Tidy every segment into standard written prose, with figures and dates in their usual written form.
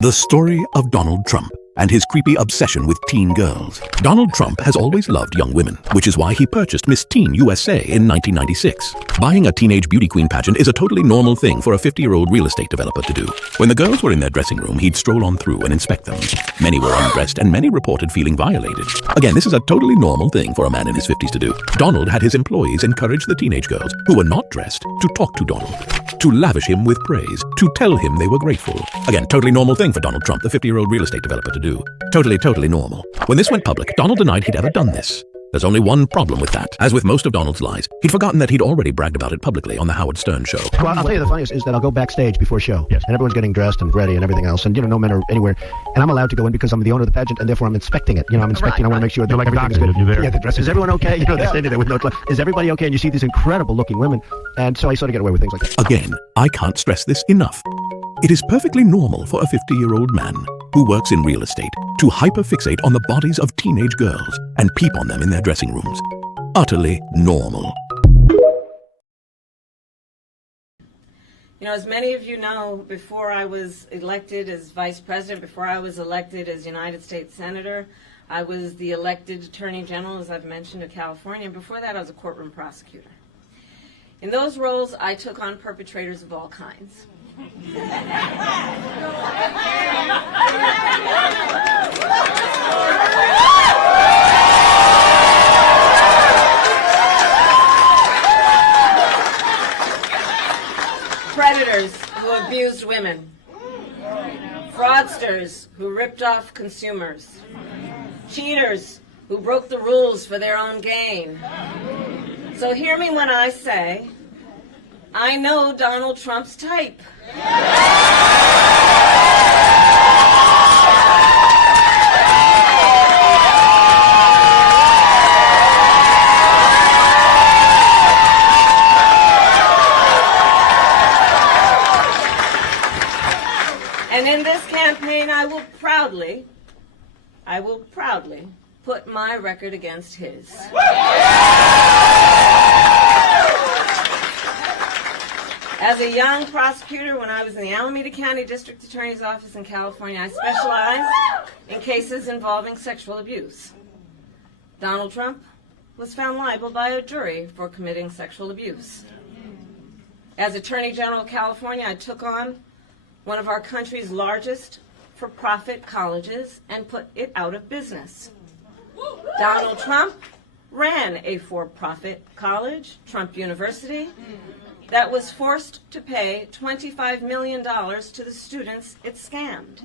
The story of Donald Trump and his creepy obsession with teen girls. Donald Trump has always loved young women, which is why he purchased Miss Teen USA in 1996. Buying a teenage beauty queen pageant is a totally normal thing for a 50-year-old real estate developer to do. When the girls were in their dressing room, he'd stroll on through and inspect them. Many were undressed and many reported feeling violated. Again, this is a totally normal thing for a man in his 50s to do. Donald had his employees encourage the teenage girls, who were not dressed, to talk to Donald, to lavish him with praise, to tell him they were grateful. Again, totally normal thing for Donald Trump, the 50-year-old real estate developer, to do. Totally normal. When this went public, Donald denied he'd ever done this. There's only one problem with that. As with most of Donald's lies, he'd forgotten that he'd already bragged about it publicly on the Howard Stern show. Well, I'll tell you the funniest is that I'll go backstage before show, and everyone's getting dressed and ready and everything else, and no men are anywhere, and I'm allowed to go in because I'm the owner of the pageant, and therefore I'm inspecting it. I'm inspecting. I want to make sure that everything's good. Yeah, the dress. Is everyone okay? They're standing there with no. Is everybody okay? And you see these incredible-looking women, and so I sort of get away with things like that. Again, I can't stress this enough. It is perfectly normal for a 50-year-old man who works in real estate to hyperfixate on the bodies of teenage girls and peep on them in their dressing rooms. Utterly normal. As many of you know, before I was elected as vice president, before I was elected as United States Senator, I was the elected Attorney General, as I've mentioned, of California, and before that I was a courtroom prosecutor. In those roles, I took on perpetrators of all kinds. Predators who abused women, fraudsters who ripped off consumers, cheaters who broke the rules for their own gain. So hear me when I say, I know Donald Trump's type. And in this campaign, I will proudly put my record against his. As a young prosecutor, when I was in the Alameda County District Attorney's Office in California, I specialized in cases involving sexual abuse. Donald Trump was found liable by a jury for committing sexual abuse. As Attorney General of California, I took on one of our country's largest for-profit colleges and put it out of business. Donald Trump ran a for-profit college, Trump University, that was forced to pay $25 million to the students it scammed.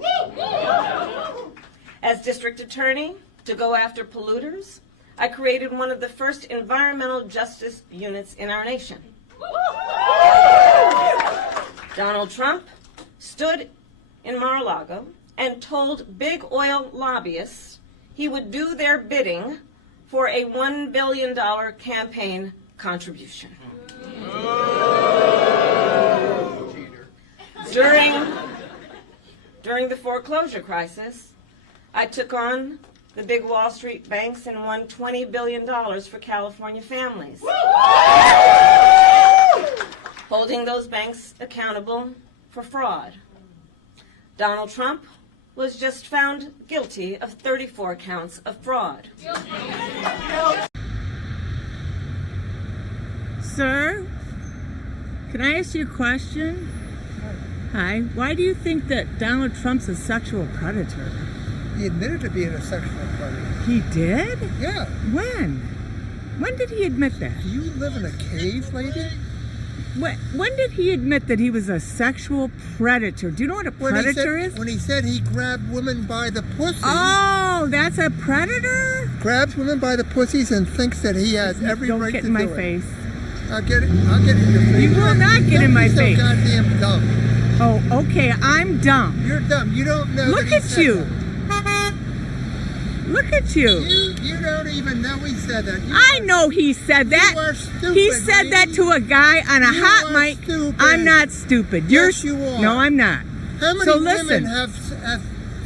As district attorney, to go after polluters, I created one of the first environmental justice units in our nation. Donald Trump stood in Mar-a-Lago and told big oil lobbyists he would do their bidding for a $1 billion campaign contribution. During the foreclosure crisis, I took on the big Wall Street banks and won $20 billion for California families, holding those banks accountable for fraud. Donald Trump was just found guilty of 34 counts of fraud. Sir, can I ask you a question? Hi. Why do you think that Donald Trump's a sexual predator? He admitted to being a sexual predator. He did? Yeah. When? When did he admit that? Do you live in a cave, lady? When did he admit that he was a sexual predator? Do you know what a predator is? When he said he grabbed women by the pussy. Oh, that's a predator? Grabs women by the pussies and thinks that he has every right to do it. Don't get in my face. I'll get in your face. You will not get in my face. You're so goddamn dumb. Oh, okay, I'm dumb. You're dumb. You don't know. Look at you. Look at you. You don't even know he said that. I know he said that. You are stupid. He said that to a guy on a hot mic. Stupid. I'm not stupid. Yes, you are. No, I'm not. How many listen. women have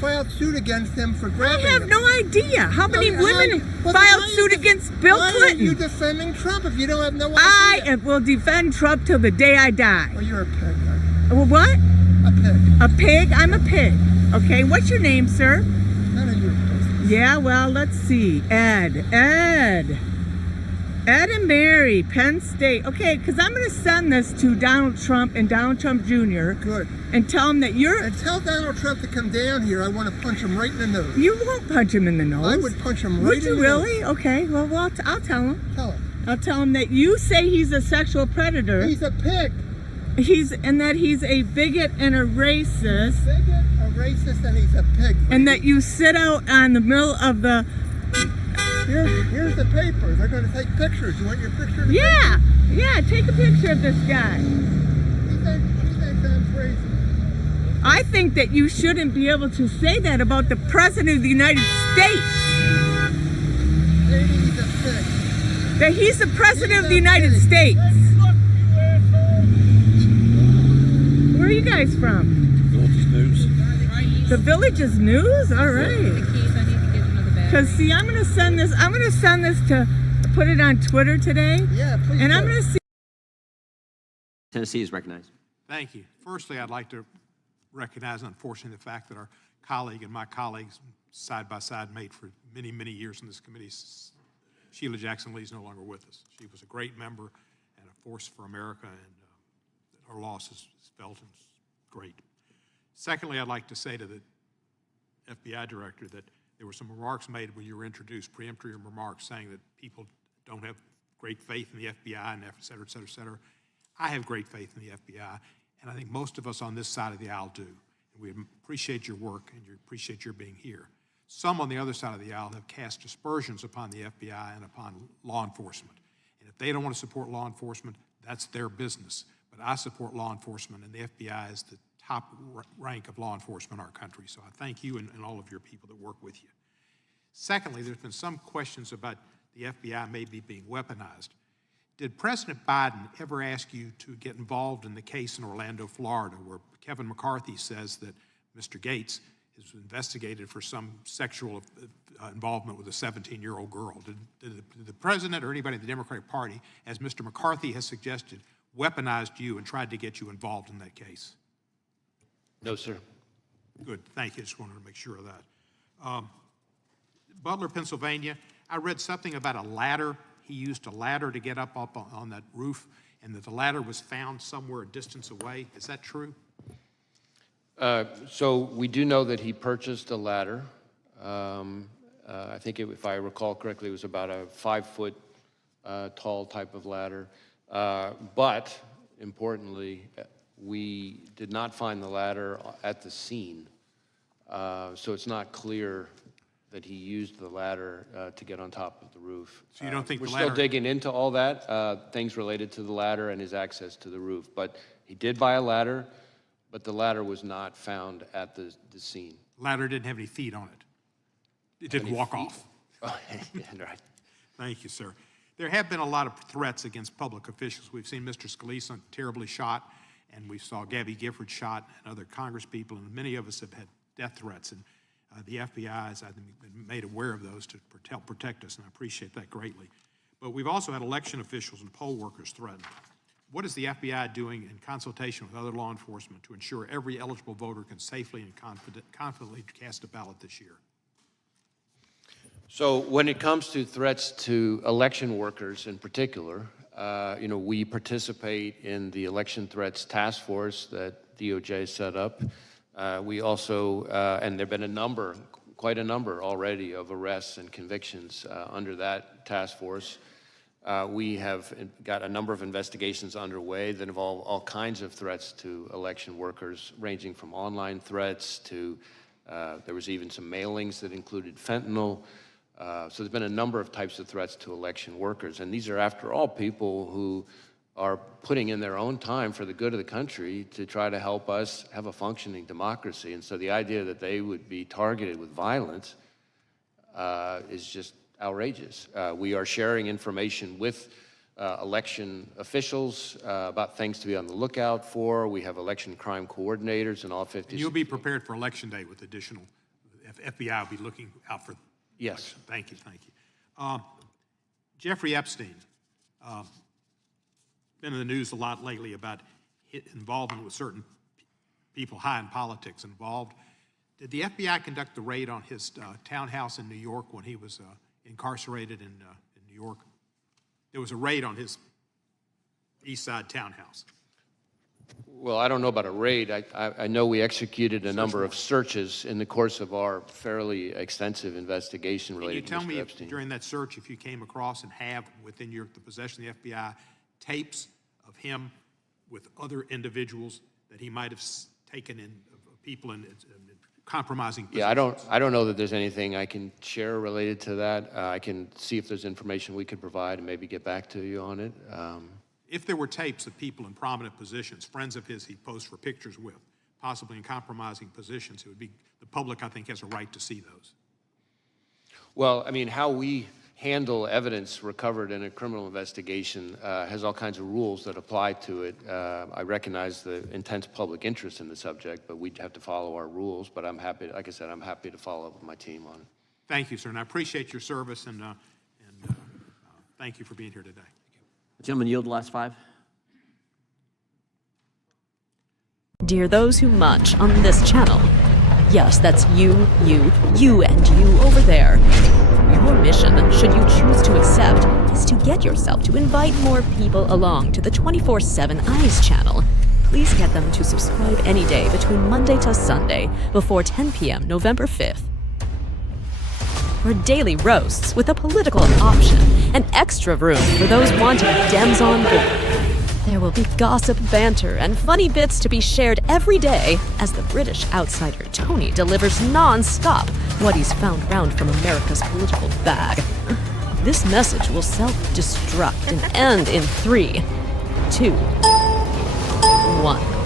filed suit against him for grabbing I have them? no idea. How many women filed suit against Bill Clinton? Why are you defending Trump if you don't have no idea? I will defend Trump till the day I die. Well, you're a pig. Well, what? A pig. A pig? I'm a pig. Okay, what's your name, sir? None of your business. Yeah, well, let's see. Ed and Mary, Penn State. Okay, because I'm going to send this to Donald Trump and Donald Trump Jr. Good. And tell him that you're... And tell Donald Trump to come down here. I want to punch him right in the nose. You won't punch him in the nose. I would punch him right Would in you the really? nose. Okay, well, I'll tell him. Tell him. I'll tell him that you say he's a sexual predator. He's a pig. And that he's a bigot and a racist. Bigot, a racist, and he's a pig. And that you sit out on the middle of the... Here's the paper. They're going to take pictures. You want your picture? Yeah, yeah, take a picture of this guy. She thinks I'm crazy. I think that you shouldn't be able to say that about the President of the United States. Maybe he's a pig. That he's the President of the United States. Where are you guys from? Village's News. The Village's News? All right. Because see, I'm gonna send this to put it on Twitter today. Yeah, please. And I'm gonna see. Tennessee is recognized. Thank you. Firstly, I'd like to recognize, unfortunately, the fact that our colleague and my colleagues side by side made for many, many years in this committee, Sheila Jackson Lee is no longer with us. She was a great member and a force for America, and her loss is felt and great. Secondly, I'd like to say to the FBI director that there were some remarks made when you were introduced, preemptory remarks saying that people don't have great faith in the FBI and et cetera, et cetera, et cetera. I have great faith in the FBI, and I think most of us on this side of the aisle do. And we appreciate your work and appreciate your being here. Some on the other side of the aisle have cast aspersions upon the FBI and upon law enforcement. And if they don't want to support law enforcement, that's their business. But I support law enforcement, and the FBI is the top rank of law enforcement in our country. So I thank you and all of your people that work with you. Secondly, there's been some questions about the FBI maybe being weaponized. Did President Biden ever ask you to get involved in the case in Orlando, Florida, where Kevin McCarthy says that Mr. Gates is investigated for some sexual involvement with a 17-year-old girl? Did the president or anybody in the Democratic Party, as Mr. McCarthy has suggested, weaponized you and tried to get you involved in that case? No, sir. Good, thank you. Just wanted to make sure of that. Butler, Pennsylvania, I read something about a ladder. He used a ladder to get up on that roof, and that the ladder was found somewhere a distance away. Is that true? So we do know that he purchased a ladder. I think, if I recall correctly, it was about a 5-foot tall type of ladder. But importantly, we did not find the ladder at the scene. So it's not clear that he used the ladder to get on top of the roof. So you don't think we're the ladder... still digging into all that, things related to the ladder and his access to the roof. But he did buy a ladder, but the ladder was not found at the scene. The ladder didn't have any feet on it. It didn't walk off. Oh, right. Thank you, sir. There have been a lot of threats against public officials. We've seen Mr. Scalise terribly shot, and we saw Gabby Gifford shot, and other Congress people, and many of us have had death threats. And the FBI has, I think, been made aware of those to protect us, and I appreciate that greatly. But we've also had election officials and poll workers threatened. What is the FBI doing in consultation with other law enforcement to ensure every eligible voter can safely and confidently cast a ballot this year? So when it comes to threats to election workers in particular, we participate in the election threats task force that DOJ set up. We also, and there have been quite a number already of arrests and convictions under that task force. We have got a number of investigations underway that involve all kinds of threats to election workers, ranging from online threats to, there was even some mailings that included fentanyl. So there's been a number of types of threats to election workers. And these are, after all, people who are putting in their own time for the good of the country to try to help us have a functioning democracy. And so the idea that they would be targeted with violence is just outrageous. We are sharing information with election officials about things to be on the lookout for. We have election crime coordinators in all 50 states. You'll be prepared for Election Day with additional, FBI will be looking out for. Yes. Thank you, thank you. Jeffrey Epstein, been in the news a lot lately about involvement with certain people high in politics involved. Did the FBI conduct the raid on his townhouse in New York when he was incarcerated in New York? There was a raid on his East Side townhouse. Well, I don't know about a raid. I know we executed a number of searches in the course of our fairly extensive investigation related to Mr. Epstein. Can you tell me during that search if you came across and have within the possession of the FBI tapes of him with other individuals that he might have taken in people in compromising positions? Yeah, I don't know that there's anything I can share related to that. I can see if there's information we could provide and maybe get back to you on it. If there were tapes of people in prominent positions, friends of his he posed for pictures with, possibly in compromising positions, it would be, the public, I think, has a right to see those. Well, I mean, how we handle evidence recovered in a criminal investigation has all kinds of rules that apply to it. I recognize the intense public interest in the subject, but we'd have to follow our rules. But I'm happy, like I said, I'm happy to follow up with my team on it. Thank you, sir, and I appreciate your service, and thank you for being here today. Gentlemen, yield the last 5. Dear those who munch on this channel, yes, that's you, and you over there. Your mission, should you choose to accept, is to get yourself to invite more people along to the 24/7 Eyes channel. Please get them to subscribe any day between Monday to Sunday before 10 p.m. November 5th. For daily roasts with a political option and extra room for those wanting Dems on board. There will be gossip, banter, and funny bits to be shared every day as the British outsider Tony delivers non-stop what he's found round from America's political bag. This message will self-destruct and end in 3, 2, 1.